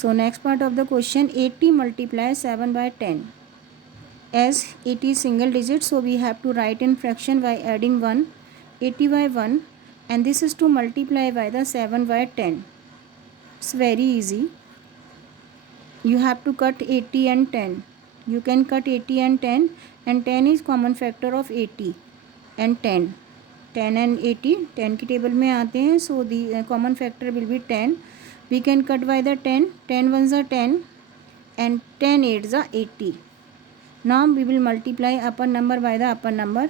So next part of the question, 80 multiply 7 by 10. As 80 is single digit, so we have to write in fraction by adding 1, 80 by 1, and this is to multiply by the 7 by 10. It's very easy. You have to cut 80 and 10. You can cut 80 and 10, and 10 is common factor of 80 and 10. 10 and 80 10 की table में आते हैं, so the common factor will be 10. We can cut by the 10. 10 ones are 10 and 10 eights are 80. Now we will multiply upper number by the upper number.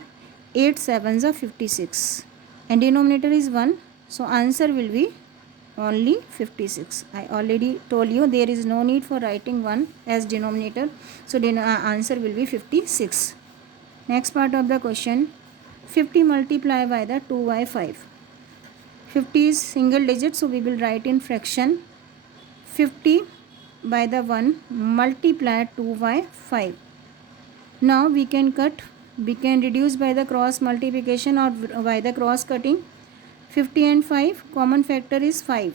8 sevens are 56 and denominator is 1, so answer will be only 56. I already told you there is no need for writing 1 as denominator, so answer will be 56. Next part of the question, 50 multiply by the 2 by 5. 50 is single digit, so we will write in fraction 50 by the 1 multiply 2 by 5. Now we can reduce by the cross multiplication or by the cross cutting. 50 and 5 common factor is 5.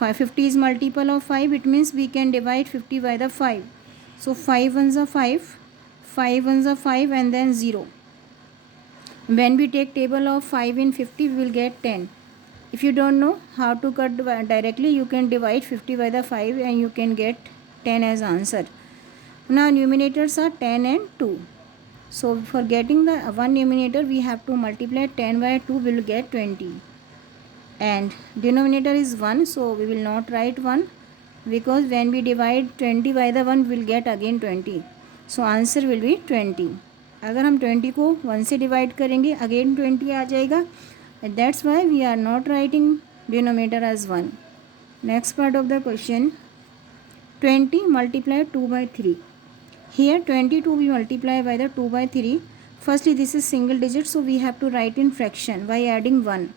50 is multiple of 5, it means we can divide 50 by the 5. So 5 ones are 5, 5 ones are 5, and then 0. When we take table of 5 in 50, we will get 10. If you don't know how to cut directly, you can divide 50 by the 5 and you can get 10 as answer. Now numerators are 10 and 2. So for getting the one numerator, we have to multiply 10 by 2, we will get 20. And denominator is 1, so we will not write 1, because when we divide 20 by the 1, we will get again 20. So answer will be 20. अगर हम 20 को 1 से divide करेंगे, again 20 आ जाएगा. That's why we are not writing denominator as 1. Next part of the question, 20 multiply 2 by 3. Here 22 we multiply by the 2 by 3. Firstly, this is single digit, so we have to write in fraction by adding 1.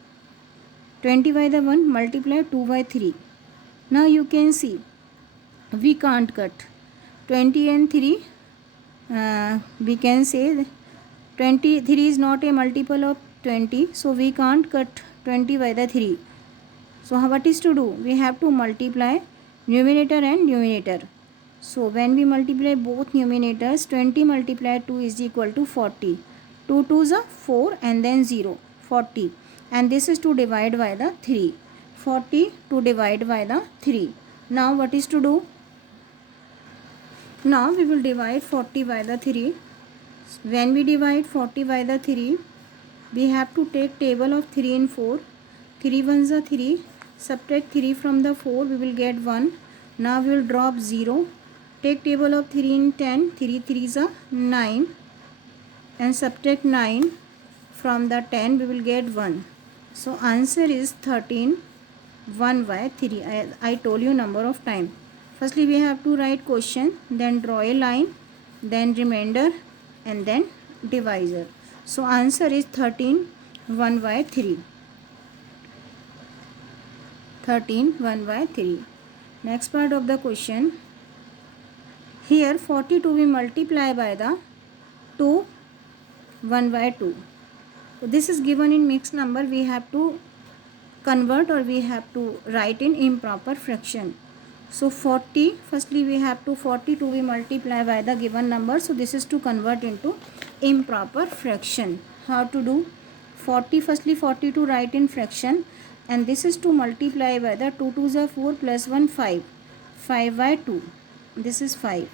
20 by the 1 multiply 2 by 3. Now you can see we can't cut 20 and 3. We can say 23 is not a multiple of 20, so we can't cut 20 by the 3. So what is to do? We have to multiply numerator and numerator. So when we multiply both numerators, 20 multiply 2 is equal to 40. 2 2s are 4 and then 0, 40. And this is to divide by the 3. 40 to divide by the 3. Now what is to do? Now we will divide 40 by the 3. When we divide 40 by the 3, we have to take table of 3 in 4. 3 ones are 3. Subtract 3 from the 4, we will get 1. Now we will drop 0. Take table of 3 in 10. 3 3s are 9. And subtract 9 from the 10, we will get 1. So answer is 13. 1 by 3. I told you number of time. Firstly, we have to write question, then draw a line, then remainder, and then divisor. So answer is 13. 1 by 3. 13. 1 by 3. Next part of the question. Here 42 we multiply by the 2. 1 by 2. So this is given in mixed number. We have to convert, or we have to write in improper fraction. So 40, firstly we have to 42 we multiply by the given number. So this is to convert into improper fraction. How to do? 40, firstly 42 write in fraction, and this is to multiply by the 2 2s are 4 plus 1 5. 5 by 2. This is 5.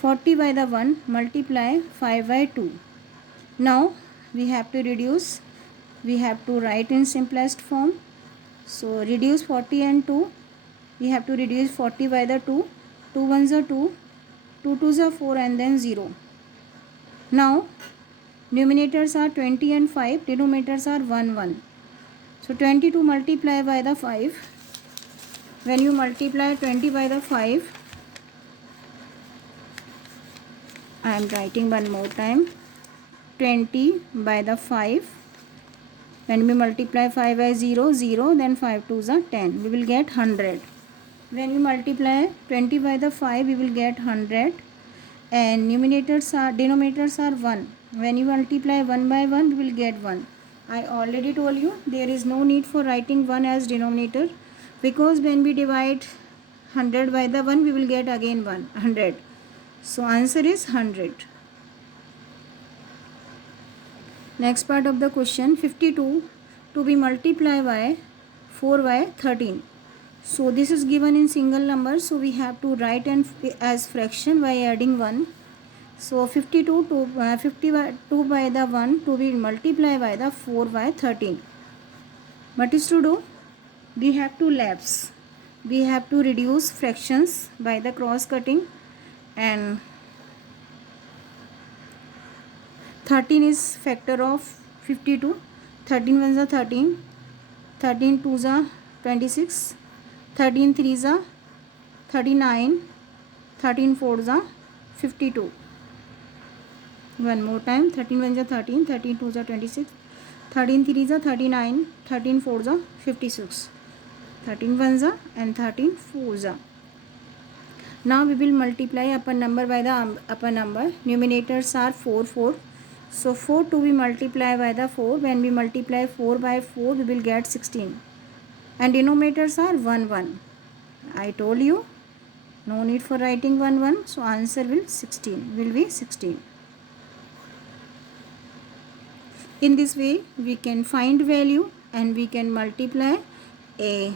40 by the 1 multiply 5 by 2. Now we have to reduce. We have to write in simplest form. So reduce 40 and 2. We have to reduce 40 by the 2. 2 ones are 2. 2 2s are 4 and then 0. Now numerators are 20 and 5. Denominators are 1 1. So 22 multiply by the 5. When you multiply 20 by the 5, I am writing one more time. 20 by the 5. When we multiply 5 by 0, 0, then 5 2s are 10. We will get 100. When we multiply 20 by the 5, we will get 100. And denominators are 1. When you multiply 1 by 1, we will get 1. I already told you there is no need for writing 1 as denominator, because when we divide 100 by the 1, we will get again 100. So answer is 100. Next part of the question, 52 to be multiplied by 4 by 13. So this is given in single number, so we have to write as fraction by adding 1. So 52 to 52 by the 1 to be multiplied by the 4 by 13. What is to do? We have to lapse. We have to reduce fractions by the cross cutting, and 13 is factor of 52. 13 ones are 13, 13 twos are 26, 13 threes are 39, 13 fours are 52. One more time, 13 ones are 13, 13 twos are 26, 13 threes are 39, 13 fours are 56, 13 ones are and 13 fours are. Now we will multiply upper number by the upper number. Numerators are 4, 4. So 4 to be multiplied by the 4. When we multiply 4 by 4, we will get 16. And denominators are 1, 1. I told you, no need for writing 1, 1. So answer will be 16. In this way, we can find value and we can multiply a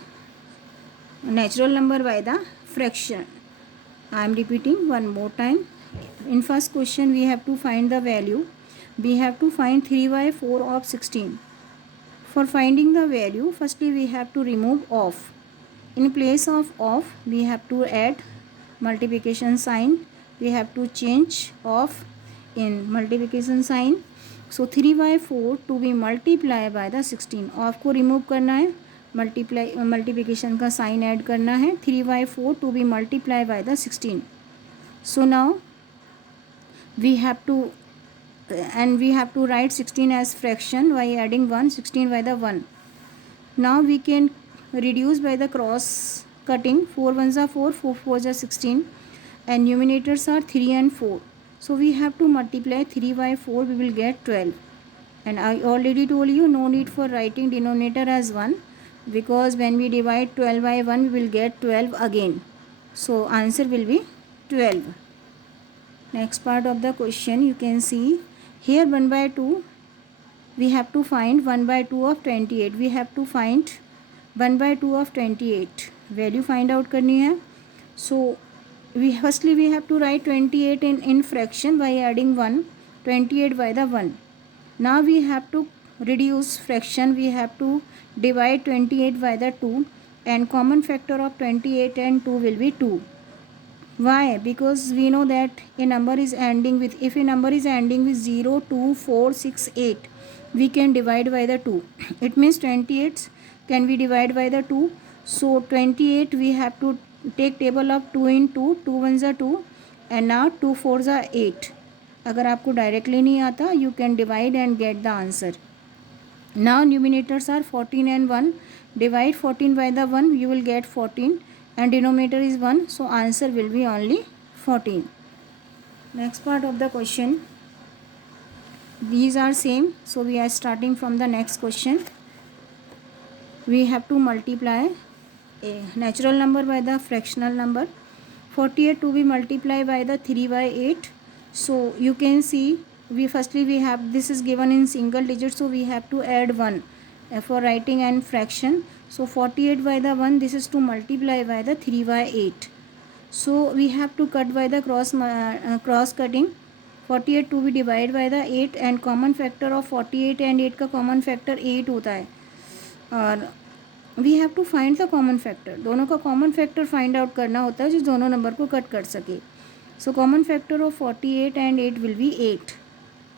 natural number by the fraction. I am repeating one more time. In first question, we have to find the value. We have to find 3 by 4 of 16. For finding the value, firstly we have to remove off. In place of off, we have to add multiplication sign. We have to change off in multiplication sign. So 3 by 4 to be multiplied by the 16. Of को remove करना है, multiplication का sign add करना है. 3 by 4 to be multiplied by the 16. So now we have to write 16 as fraction by adding 1, 16 by the 1. Now we can reduce by the cross cutting. 4 ones are 4, 4 fours are 16, and numerators are 3 and 4. So we have to multiply 3 by 4, we will get 12. And I already told you, no need for writing denominator as 1, because when we divide 12 by 1, we will get 12 again. So answer will be 12. Next part of the question, you can see here 1 by 2, we have to find 1 by 2 of 28. We have to find 1 by 2 of 28. Value find out करनी है. So firstly we have to write 28 in fraction by adding 1, 28 by the 1. Now we have to reduce fraction. We have to divide 28 by the 2, and common factor of 28 and 2 will be 2. Why? Because we know that a number is ending with, if a number is ending with 0, 2, 4, 6, 8, we can divide by the 2. It means 28 can be divided by the 2. So 28 we have to take table of 2 in 2, 2 ones are 2, and now 2 fours are 8. अगर आपको directly नहीं आता, you can divide and get the answer. Now numerators are 14 and 1. Divide 14 by the 1, you will get 14, and denominator is 1, so answer will be only 14. Next part of the question, these are same, so we are starting from the next question. We have to multiply a natural number by the fractional number. 48 to be multiplied by the 3 by 8. So you can see, we have, this is given in single digit, so we have to add 1 for writing and fraction. So 48 by the 1, this is to multiply by the 3 by 8. So we have to cut by the cross cutting. 48 to be divided by the 8, and common factor of 48 and 8 का common factor 8 होता है, और we have to find the common factor. दोनों का common factor find out करना होता है जो दोनों नंबर को कट कर सके. So common factor of 48 and 8 will be 8.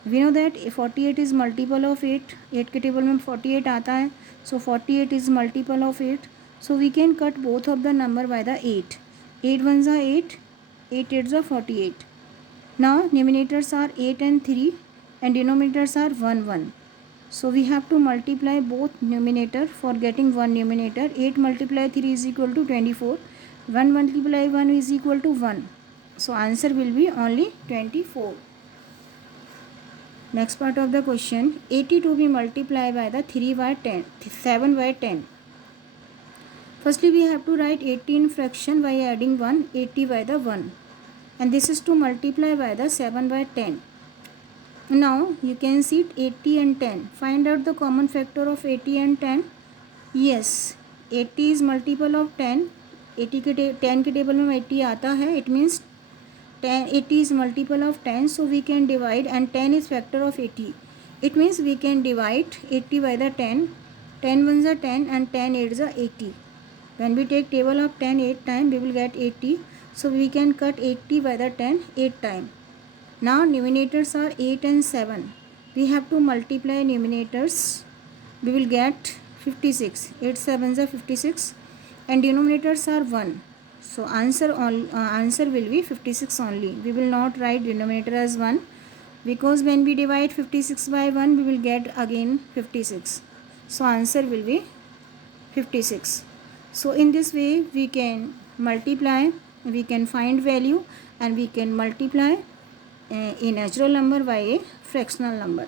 We know that 48 is multiple of 8. 8 के टेबल में 48 आता है. So 48 is multiple of 8. So we can cut both of the number by the 8. 8 ones are 8. 8 eights are 48. Now numerators are 8 and 3, and denominators are 1, 1. So we have to multiply both numerator for getting one numerator. 8 multiply 3 is equal to 24. 1 multiply 1 is equal to 1. So answer will be only 24. Next part of the question, 80 to be multiplied by the 3 by 10, 7 by 10. Firstly, we have to write 80 in fraction by adding 1, 80 by the 1. And this is to multiply by the 7 by 10. Now, you can see 80 and 10. Find out the common factor of 80 and 10. Yes, 80 is multiple of 10. 80 के 10 के table में 80 आता है. It means 80 is multiple of 10. So, we can divide, and 10 is factor of 80. It means we can divide 80 by the 10. 10 ones are 10 and 10 eights are 80. When we take table of 10 8 times, we will get 80. So, we can cut 80 by the 10 8 times. Now, numerators are 8 and 7. We have to multiply numerators. We will get 56. 8 sevens are 56. And denominators are 1. So, answer will be 56 only. We will not write denominator as 1. Because when we divide 56 by 1, we will get again 56. So, answer will be 56. So, in this way, we can multiply, we can find value, and we can multiply a natural number by a fractional number.